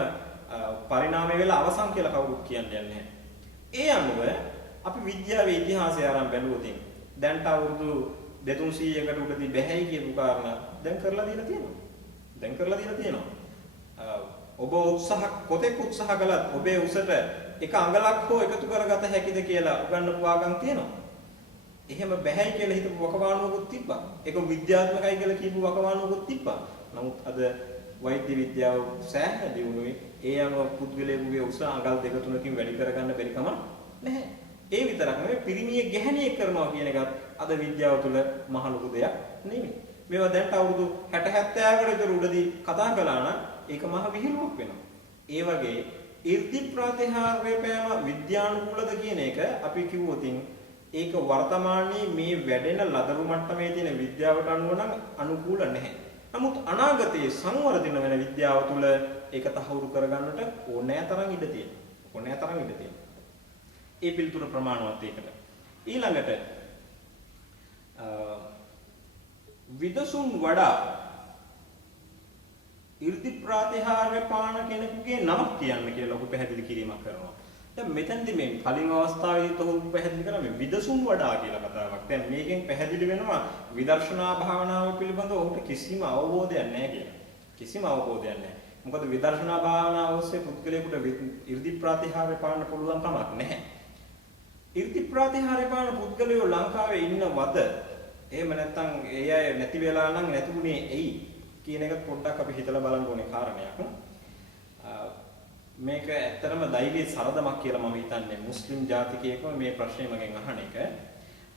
පරිණාමය වෙලා අවසන් කියලා කවුරුත් කියන්නේ නැහැ. ඒ අනුව අපි විද්‍යාවේ ඉතිහාසය ආරම්භ බැලුවොත් දැන්ට අවුරුදු 200කට උඩදී බැහැයි කියපු කාරණා දැන් කරලා දීලා තියෙනවා. ඔබ කොතෙක් උත්සාහ කළත් ඔබේ උසට එක අඟලක් හෝ එකතු කරගත හැකිද කියලා උගන්වපු ආගම් තියෙනවා. එහෙම බැහැයි කියලා හිතපු වකවානුවකුත් තිබ්බා. ඒක විද්‍යාත්මකයි කියලා කියපු වකවානුවකුත් තිබ්බා. නමුත් අද වෛද්‍ය විද්‍යාව සෑහෙන දියුණුවේ ඒ අනුව පුද්ගලයෙකුගේ උස අඟල් දෙක තුනකින් වැඩි කරගන්න බැරි කම නැහැ. ඒ විතරක් නෙවෙයි පිරිමියෙක් ගැහණියෙක් කරනවා කියන එකත් අද විද්‍යාව තුළ මහ ලොකු දෙයක් නෙමෙයි. මේවා දැන් අවුරුදු 60 70කට විතර උඩදී කතා කළා නම් ඒක මහ විහිළුවක් වෙනවා. ඒ වගේ ඉර්ධි ප්‍රතිහාරය පෑම විද්‍යානුකූලද කියන එක අපි කිව්වොත් ඒක වර්තමානයේ මේ වැඩෙන ලදරු මට්ටමේ තියෙන විද්‍යාවට අනුව නම් අනුකූල නැහැ. නමුත් අනාගතයේ සංවර්ධන වෙන විද්‍යාව තුළ ඒක තහවුරු කරගන්නට ඕනෑ තරම් ඉඩ තියෙනවා. ඒ පිළිතුර ප්‍රමාණවත් ඒකට. ඊළඟට විදසුන් වඩා ඉර්ධි ප්‍රතිහාරය පාන කෙනෙකුගේ නමක් කියන්න කියලා ඔහු පැහැදිලි කිරීමක් කරනවා. දැන් මෙතනදී මේ කලින් අවස්ථාවේදී ඔහු පැහැදිලි කරා මේ විදසුන් වඩා කියලා කතාවක්. දැන් මේකෙන් පැහැදිලි වෙනවා විදර්ශනා භාවනාව පිළිබඳව ඔහුට කිසිම අවබෝධයක් නැහැ කියලා. කිසිම අවබෝධයක් නැහැ. මොකද විදර්ශනා භාවනාව ඔස්සේ පුද්ගලයාට ඉර්ධි ප්‍රතිහාරය පාන්න පුළුවන් කමක් නැහැ. ඉර්ධි ප්‍රතිහාරය පාන පුද්ගලයෝ ලංකාවේ ඉන්නවද? එහෙම නැත්නම් ඒ අය නැති වෙලා නම් නැතුුනේ ඇයි? කියන එක පොඩ්ඩක් අපි හිතලා බලන්න ඕනේ කාරණයක්. මේක ඇත්තටම දෛවයේ සරදමක් කියලා මම හිතන්නේ මුස්ලිම් ජාතිකයෙක්ව මේ ප්‍රශ්නේ මගෙන් අහන එක.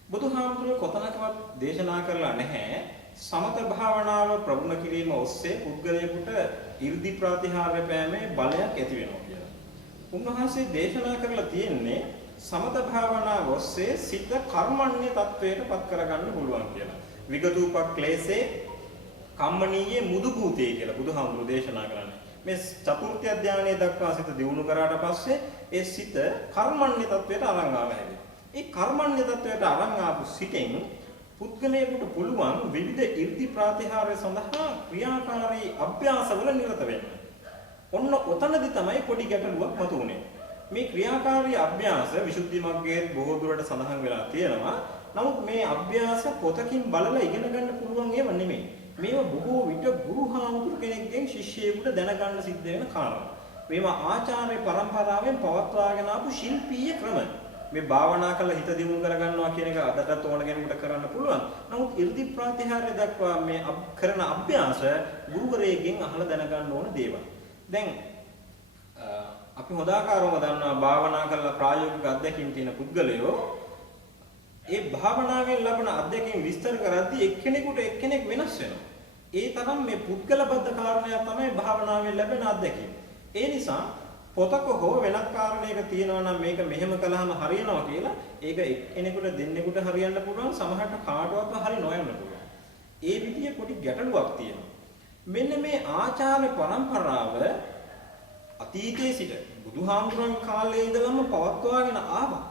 බුදුහාමුදුරුවෝ කොතනකවත් දේශනා කරලා නැහැ සමත භාවනාව ප්‍රගුණ කිරීම ඔස්සේ පුද්ගලයෙකුට 이르දි ප්‍රතිහාරය පෑමේ බලයක් ඇති වෙනවා කියලා. උන්වහන්සේ දේශනා කරලා තියෙන්නේ සමත භාවනාව ඔස්සේ සිත කර්මන්නේ තත්වයට පත් කරගන්න පුළුවන් කියලා. විගතූපක්ලේශේ කම්මනීයේ මුදු භූතේ කියලා බුදුහාමුදුරුවෝ දේශනා කරන්නේ. මේ චතුර්ථ ධානයේ දක්වා සිත දියුණු කරාට පස්සේ ඒ සිත කර්මන්නේ තත්වයට අරන් ආව හැකියි. ඒ කර්මන්නේ තත්වයට අරන් ආපු සිතෙන් පුද්ගලයාට පුළුවන් විවිධ 이르දි ප්‍රතිහාරය සඳහා ක්‍රියාකාරී අභ්‍යාසවල නිරත වෙන්න. ඔන්න ඔතනදි තමයි පොඩි ගැටලුවක් මතුවුනේ. මේ ක්‍රියාකාරී අභ්‍යාස විසුද්ධි මග්ගයේ බොහෝ දුරට සඳහන් වෙලා තියෙනවා. නමුත් මේ අභ්‍යාස පොතකින් බලලා ඉගෙන ගන්න පුළුවන් ඒවා නෙමෙයි. මේවා බොහෝ විට ගුරුහාමුදුරු කෙනෙක්ගෙන් ශිෂ්‍යයෙකුට දැනගන්න සිද්ධ වෙන කාරණා. මේවා ආචාර්ය පරම්පරාවෙන් පවත්වාගෙන ආපු ශිල්පීය ක්‍රම. මේ භාවනා කරලා හිත දියුණු කරගන්නවා කියන එක අදටත් ඕන කෙනෙකුට කරන්න පුළුවන්. නමුත් 이르දි ප්‍රතිහාරය දක්වා මේ කරන අභ්‍යාස ගුරුවරයෙක්ගෙන් අහලා දැනගන්න ඕන දේවල්. දැන් අපි හොදාකාරවම දන්නවා භාවනා කරලා ප්‍රායෝගික අත්දැකීම් තියෙන පුද්ගලයෝ ඒ භාවනාවෙන් ලබන අත්දැකීම් විස්තර කරද්දී එක්කෙනෙකුට එක්කෙනෙක් වෙනස් වෙනවා. ඒ තරම් මේ පුද්ගලබද්ධ කාරණයක් තමයි භාවනාවෙන් ලැබෙන අත්දැකීම්. ඒ නිසා පොතක හෝ වෙනත් කාරණයක තියෙනවා නම් මේක මෙහෙම කළාම හරියනවා කියලා ඒක එක්කෙනෙකුට දෙන්නෙකුට හරියන්න පුළුවන් සමහරට කාටවත් හරි නොයන්න පුළුවන්. ඒ විදිය පොඩි ගැටලුවක් තියෙනවා. මෙන්න මේ ආචාර්ය පරම්පරාව අතීතයේ සිට බුදුහාමුදුරන් කාලේ ඉඳලම පවත්වාගෙන ආවා.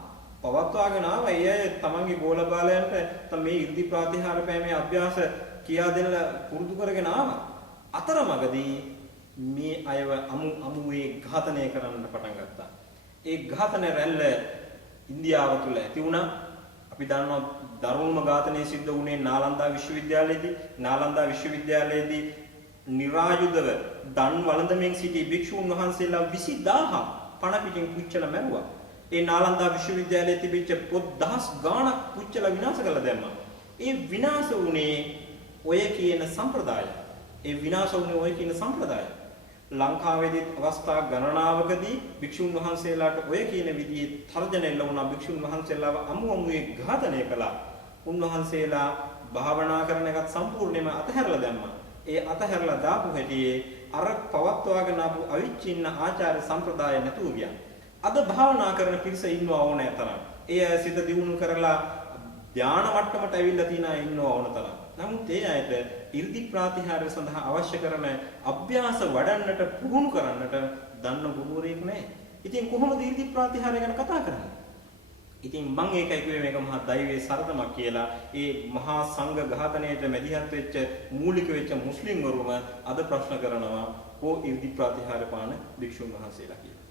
පවත්වාගෙන ආවා. ඒ අය තමන්ගේ ගෝල බාලයන්ට මේ 이르දි ප්‍රාතිහාර පෑමේ අභ්‍යාස කියා දෙන්න පුරුදු කරගෙන ආවා. අතරමඟදී මේ අයව අමුවේ ඝාතනය කරන්න පටන් ගත්තා. ඒ ඝාතන රැල්ල ඉන්දියාව තුළ ඇති වුණා. අපි දන්නවා දරුණුම ඝාතනය සිද්ධ වුණේ නාලන්දා විශ්වවිද්‍යාලයේදී. නාලන්දා විශ්වවිද්‍යාලයේදී නිරායුධව දන් වළඳමින් සිටි භික්ෂුන් වහන්සේලා 20000 පණ පිටින් පුච්චලා මැරුවා. ඒ නාලන්දා විශ්වවිද්‍යාලයේ තිබිච්ච පොත් දහස් ගාණක් පුච්චලා විනාශ කළා දැම්මා. ඒ විනාශ වුණේ ඔය කියන සම්ප්‍රදාය. ඒ විනාශ වුණේ ඔය කියන සම්ප්‍රදාය. ලංකාවේදී අවස්ථා ගණනාවකදී භික්ෂුන් වහන්සේලාට ඔය කියන විදිහේ තර්ජන එල්ල වුණා. භික්ෂුන් වහන්සේලාව අමුමුවේ ඝාතනය කළා. උන්වහන්සේලා භාවනා කරන එකත් සම්පූර්ණයෙන්ම අතහැරලා දැම්මා. ඒ අතහැරලා දාපු හැටියේ අර පවත්වාගෙන ආපු අවිච්ඡින්න ආචාර සම්ප්‍රදාය නැතුව ගියා. අද භාවනා කරන පිරිස ඉන්නව ඕනෑ තරම්. ඒ අය සිත දියුණු කරලා ධානා මට්ටමට ඇවිල්ලා තියෙන අය ඉන්නව ඕන තරම්. නමුත් ඒ අයට 이르දි ප්‍රාතිහාර්ය සඳහා අවශ්‍ය කරන අභ්‍යාස වඩන්නට පුහුණු කරන්නට දන්න ගුරුවරයෙක් නැහැ. ඉතින් කොහොමද 이르දි ප්‍රාතිහාර්ය ගැන කතා කරන්නේ? ඉතින් මම ඒකයි කිව්වේ මේක මහා දෛවයේ සරදමක් කියලා. ඒ මහා සංඝ ඝාතනයේට මැදිහත් වෙච්ච මූලික වෙච්ච මුස්ලිම් වරුම අද ප්‍රශ්න කරනවා කෝ 이르දි ප්‍රාතිහාර්ය පාන භික්ෂුන් වහන්සේලා කියලා.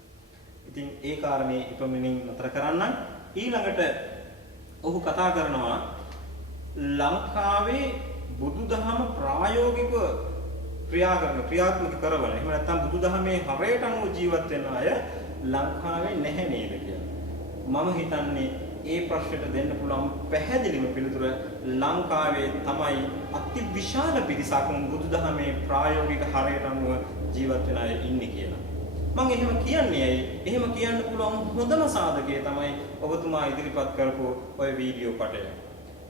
ඉතින් ඒ කාරණේ ඉපමණින් නතර කරන්න. ඊළඟට ඔහු කතා කරනවා ලංකාවේ බුදුදහම ප්‍රායෝගිකව ක්‍රියාත්මක කරවන. එහෙම නැත්නම් බුදුදහමේ හරයට අනුව ජීවත් වෙන අය ලංකාවේ නැහැ නේද කියලා. මම හිතන්නේ ඒ ප්‍රශ්නෙට දෙන්න පුළුවන් පැහැදිලිම පිළිතුර ලංකාවේ තමයි අති විශාල පිරිසක් බුදුදහමේ ප්‍රායෝගික හරයට අනුව ජීවත් වෙන අය ඉන්නේ කියලා. මම එහෙම කියන්නේ ඇයි? එහෙම කියන්න පුළුවන් හොඳම සාධකය තමයි ඔබතුමා ඉදිරිපත් කරපු ඔය වීඩියෝ පටය.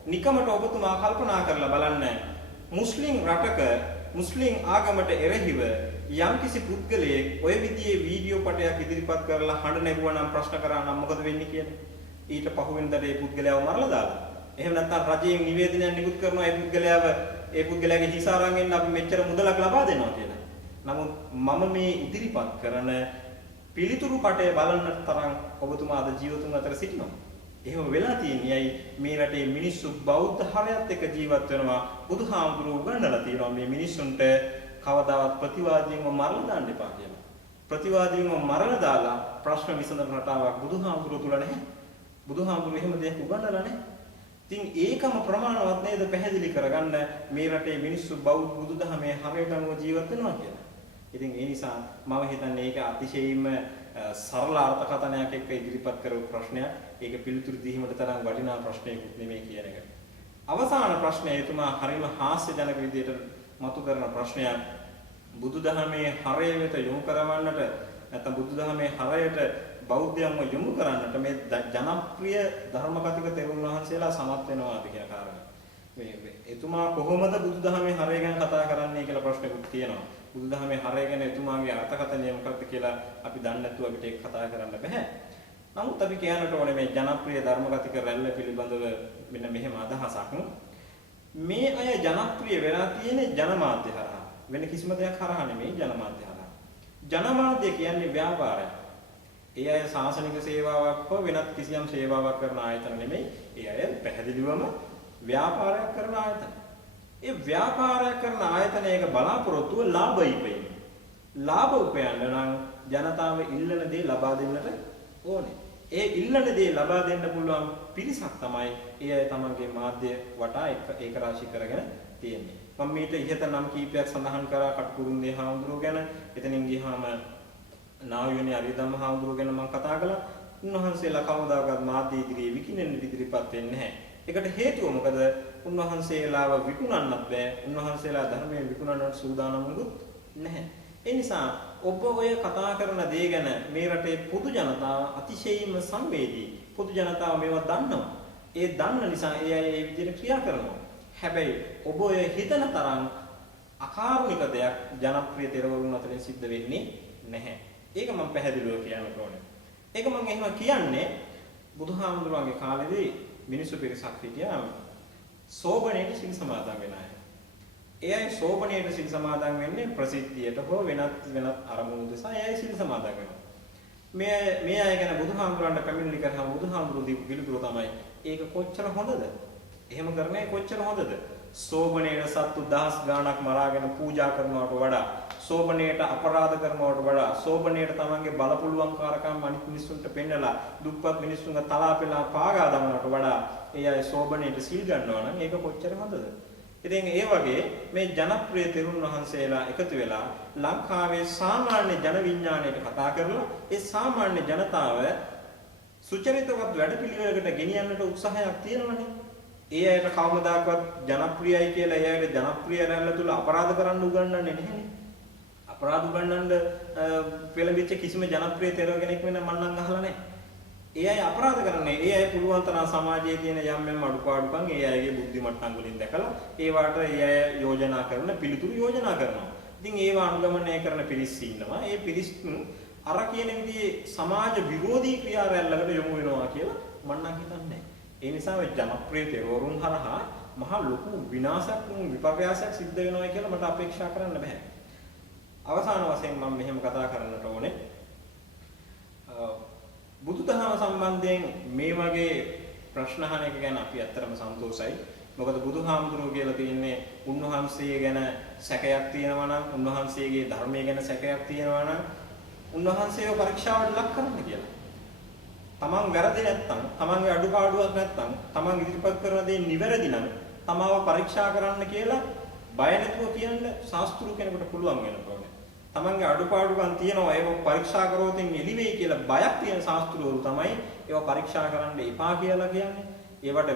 නිකමට ඔබතුමා කල්පනා කරලා බලන්න මුස්ලිම් රටක මුස්ලිම් ආගමට එරෙහිව යම්කිසි පුද්ගලයෙක් ඔය විදිහේ වීඩියෝ පටයක් ඉදිරිපත් කරලා හඬ නැගුවා නම් ප්‍රශ්න කරා නම් මොකද වෙන්නේ කියන්නේ? ඊට පහුවෙන්දට ඒ පුද්ගලයාව මරලා දාලා. එහෙම නැත්නම් රජයෙන් නිවේදනයක් නිකුත් කරනවා ඒ පුද්ගලයාගේ හිස අරන් එන්න අපි මෙච්චර මුදලක් ලබා දෙනවා කියලා. නමුත් මම මේ ඉදිරිපත් කරන පිළිතුරු පටය බලන්න තරම් ඔබතුමා අද ජීවතුන් අතර සිටිනවා. එහෙම වෙලා තියෙන්නේ ඇයි? මේ රටේ මිනිස්සු බෞද්ධ හරයත් එක්ක ජීවත් වෙනවා. බුදුහාමුදුරුවෝ උගන්වලා තියෙනවා මේ මිනිස්සුන්ට කවදාවත් ප්‍රතිවාදීන්ව මරලා දාන්න එපා කියලා. ප්‍රතිවාදීන්ව මරලා දාලා ප්‍රශ්න විසඳන රටාවක් බුදුහාමුදුරුවෝ තුල නැහැ. බුදුහාමුදුරුවෝ එහෙම දෙයක් උගන්වලා නැහැ. ඉතින් ඒකම ප්‍රමාණවත් නේද පැහැදිලි කරගන්න මේ රටේ මිනිස්සු බෞද්ධ බුදුදහමේ හරයට අනුව ජීවත් වෙනවා කියලා. ඉතින් ඒ නිසා මම හිතන්නේ ඒක අතිශයින්ම සරල අර්ථකථනයක් එක්ක ඉදිරිපත් කරපු ප්‍රශ්නයක්. ඒක පිළිතුරු දීීමට තරම් වටිනා ප්‍රශ්නයක්වත් නෙමෙයි කියන එක. අවසාන ප්‍රශ්නය එතුමා හරිම හාස්‍යජනක විදිහට මතු කරන ප්‍රශ්නයක්. බුදුදහමේ හරය වෙත යොමු කරවන්නට නැත්නම් බුදුදහමේ හරයට බෞද්ධයන්ව යොමු කරන්නට මේ ජනප්‍රිය ධර්මකතික තෙරුන් වහන්සේලා සමත් වෙනවාද කියන කාරණය. මේ එතුමා කොහොමද බුදුදහමේ හරය ගැන කතා කරන්නේ කියලා ප්‍රශ්නකුත් තියෙනවා. බුදුදහමේ හරය ගැන එතුමාගේ අර්ථකථනය මොකක්ද කියලා අපි දන්නේ නැතුව අපිට ඒක කතා කරන්න බෑ. නමුත් අපි කියන්නට ඕනේ මේ ජනප්‍රිය ධර්මගතික රැල්ල පිළිබඳව මෙන්න මෙහෙම අදහසක්. මේ අය ජනප්‍රිය වෙලා තියෙන්නේ ජනමාධ්‍ය හරහා. වෙන කිසිම දෙයක් හරහා නෙමෙයි ජනමාධ්‍ය හරහා. ජනමාධ්‍ය කියන්නේ ව්‍යාපාරයක්. ඒ අය සාසනික සේවාවක් හෝ වෙනත් කිසියම් සේවාවක් කරන ආයතන නෙමෙයි. ඒ අය පැහැදිලිවම ව්‍යාපාරයක් කරන ආයතන. ඒ ව්‍යාපාරයක් කරන ආයතනයක බලාපොරොත්තුව ලාභ ඉපෙයි. ලාභ උපයන්න නම් ජනතාව ඉල්ලන දේ ලබා දෙන්නට ඕනේ. ඒ ඉල්ලන දේ ලබා දෙන්න පුළුවන් පිරිසක් තමයි ඒ අය තමන්ගේ මාධ්‍ය වටා ඒක රාශී කරගෙන තියෙන්නේ. මම මේට ඉහත නම් කීපයක් සඳහන් කරා කටුකුරුන්දේ හාමුදුරුවෝ ගැන. එතනින් ගියාම නාවියෝනේ අරියදම්ම හාමුදුරුවෝ ගැන මම කතා කළා. උන්වහන්සේලා කවදාකවත් මාධ්‍ය ඉදිරියේ විකිනෙන්න ඉදිරිපත් වෙන්නේ නැහැ. ඒකට හේතුව මොකද? උන්වහන්සේලාව විකුණන්නත් බෑ. උන්වහන්සේලා ධර්මයේ විකුණන්නට සූදානම්ුත් නැහැ. ඒ නිසා ඔබ ඔය කතා කරන දේ ගැන මේ රටේ පොදු ජනතාව අතිශයින්ම සංවේදී. පොදු ජනතාව මේවා දන්නවා. ඒ දන්න නිසා ඒ අය ඒ විදිහට ක්‍රියා කරනවා. හැබැයි ඔබ ඔය හිතන තරම් අකාරුණික දෙයක් ජනප්‍රිය තෙරවරුන් අතරින් සිද්ධ වෙන්නේ නැහැ. ඒක මම පැහැදිලිව කියන්න ඕනේ. ඒක මම එහෙම කියන්නේ බුදුහාමුදුරුවන්ගේ කාලේදී මිනිස්සු පිරිසක් හිටියා සෝබණේට සිල් සමාදන් වෙන අය. එයයි සෝබණයට සිල් සමාදන් වෙන්නේ ප්‍රසිද්ධියට හෝ වෙනත් අරමුණු දෙසා එයයි සිල් සමාදන් වෙනවා. මේ අය ගැන බුදුහාමුදුරන්ට පැමිණිලි කරාම බුදුහාමුදුරු දීපු පිළිතුර තමයි ඒක කොච්චර හොඳද? එහෙම කරන්නේ කොච්චර හොඳද? සෝබණයට සත්තු දහස් ගාණක් මරාගෙන පූජා කරනවට වඩා සෝබණයට අපරාධ කරනවට වඩා සෝබණයට තමන්ගේ බලපුලුවන්කාරකම් අනිත් මිනිස්සුන්ට පෙන්නලා දුප්පත් මිනිස්සුන්ගේ තලාපෙලා පාගා දමනවට වඩා ඒ අය සෝබණයට සිල් ගන්නවා නම් ඒක කොච්චර හොඳද? ඉතින් ඒ වගේ මේ ජනප්‍රිය තෙරුන් වහන්සේලා එකතු වෙලා ලංකාවේ සාමාන්‍ය ජන විඥාණයට කතා කරලා ඒ සාමාන්‍ය ජනතාව සුචරිතවත් වැඩපිළිවෙලකට ගෙනියන්නට උත්සාහයක් තියෙනවනේ. ඒ අයට කවමදාකවත් ජනප්‍රියයි කියලා ඒ අයට ජනප්‍රිය රැල්ල තුල අපරාධ කරන්න උගන්වන්නේ නැහැනේ. අපරාධ උගන්වන්න පෙළඹිච්ච කිසිම ජනප්‍රිය තෙරුව කෙනෙක් වෙන මම නම් අහලා නැහැ. ඒ අය අපරාධ කරන්නේ ඒ අය පුළුවන් තරම් සමාජයේ තියෙන යම් අඩුපාඩුකම් ඒ අයගේ බුද්ධි මට්ටම් වලින් දැකලා ඒවට ඒ අය යෝජනා කරන පිළිතුරු යෝජනා කරනවා. ඉතින් ඒවා අනුගමනය කරන පිරිස් ඉන්නවා. ඒ පිරිස් අර කියන විදිහේ සමාජ විරෝධී ක්‍රියා රැල්ලකට යොමු වෙනවා කියලා මම නම් හිතන්නේ. ඒ නිසා මේ ජනප්‍රිය තෙරවරුන් හරහා මහා ලොකු විනාශයක් විපර්යාසයක් සිද්ධ වෙනවා කියලා මට අපේක්ෂා කරන්න බෑ. අවසාන වශයෙන් මම මෙහෙම කතා කරන්නට ඕනේ. බුදුදහම සම්බන්ධයෙන් මේ වගේ ප්‍රශ්න අහන එක ගැන අපි ඇත්තටම සන්තෝෂයි. මොකද බුදුහාමුදුරුවෝ කියලා තියෙන්නේ උන්වහන්සේ ගැන සැකයක් තියෙනවා නම් උන්වහන්සේගේ ධර්මයේ ගැන සැකයක් තියෙනවා නම් උන්වහන්සේව පරීක්ෂාවට ලක් කරන්න කියලා. තමන් වැරදි නැත්නම්, තමන්ගේ අඩුපාඩුවක් නැත්නම්, තමන් ඉදිරිපත් කරන දේ නිවැරදි නම් තමාව පරීක්ෂා කරන්න කියලා බය නැතුව කියන්න ශාස්ත්‍රීය කෙනෙකුට පුළුවන් වෙනවා. තමන්ගේ අඩුපාඩුකම් තියෙනවා ඒක පරීක්ෂා කරොතින් එළි වෙයි කියලා බයක් තියෙන ශාස්ත්‍රවරු තමයි ඒවා පරීක්ෂා කරන්න එපා කියලා කියන්නේ. ඒවට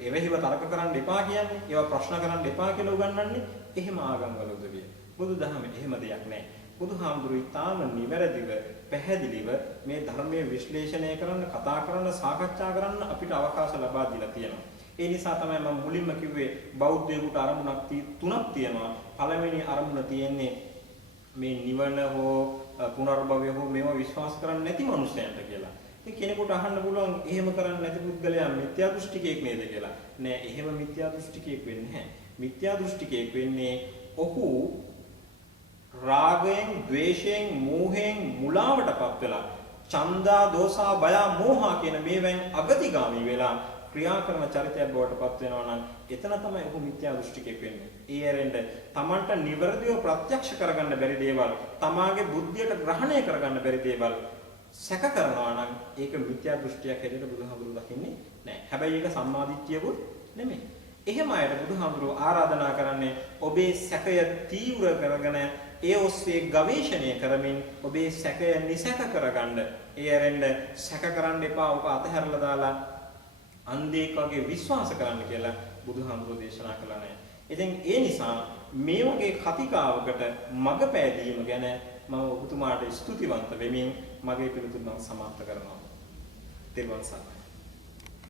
එවෙහිව තර්ක කරන්න එපා කියන්නේ. ඒවා ප්‍රශ්න කරන්න එපා කියලා උගන්වන්නේ. එහෙම ආගම්වල උදවිය. බුදුදහමේ එහෙම දෙයක් නැහැ. බුදුහාමුදුරුවෝ ඊටාම නිවැරදිව පැහැදිලිව මේ ධර්මයේ විශ්ලේෂණය කරන්න, කතා කරන්න, සාකච්ඡා කරන්න අපිට අවකාශ ලබා දීලා තියෙනවා. ඒ නිසා තමයි මම මුලින්ම කිව්වේ බෞද්ධයෙකුට අරමුණක් තුනක් තියෙනවා. පළවෙනි අරමුණ තියෙන්නේ මේ නිවන හෝ පුනර්භවය හෝ මේවා විශ්වාස කරන්නේ නැති මනුස්සයන්ට කියලා. ඉතින් කෙනෙකුට අහන්න පුළුවන් එහෙම කරන්නේ නැති පුද්ගලයා මිත්‍යා දෘෂ්ටිකයෙක් නේද කියලා. නෑ, එහෙම මිත්‍යා දෘෂ්ටිකයෙක් වෙන්නේ නැහැ. මිත්‍යා දෘෂ්ටිකයෙක් වෙන්නේ ඔහු රාගයෙන්, ද්වේෂයෙන්, මෝහයෙන් මුලාවටපත් වෙලා ඡන්දා, දෝසා, බය, මෝහා කියන මේවෙන් අගතිගාමී වෙලා ක්‍රියා කරන චරිතයක් බවට පත් වෙනවා නම් එතන තමයි ඔහු මිත්‍යා දෘෂ්ටිකයෙක් වෙන්නේ. ඒ ඇරෙන්න තමන්ට නිවැරදිව ප්‍රත්‍යක්ෂ කරගන්න බැරි දේවල්, තමාගේ බුද්ධියට ග්‍රහණය කරගන්න බැරි දේවල් සැක කරනවා නම් ඒක මිත්‍යා දෘෂ්ටියක් හැටියට බුදුහාමුදුරුවෝ දකින්නේ නැහැ. හැබැයි ඒක සම්මාදිට්ඨියකුත් නෙමෙයි. එහෙම අයට බුදුහාමුදුරුවෝ ආරාධනා කරන්නේ ඔබේ සැකය තීව්‍ර කරගෙන ඒ ඔස්සේ ගවේෂණය කරමින් ඔබේ සැකය නිසැක කරගන්න. ඒ ඇරෙන්න සැක කරන්න එපා. ඔක අතහැරලා දාලා අන්ධෙක් වගේ විශ්වාස කරන්න කියලා බුදුහාමුදුරුවෝ දේශනා කළා නෑ. ඉතින් ඒ නිසා මේ වගේ කතිකාවකට මඟ පෑදීම ගැන මම ඔබතුමාට ස්තුතිවන්ත වෙමින් මගේ පිළිතුරු මම සමාප්ත කරනවා. තෙරුවන් සරණයි.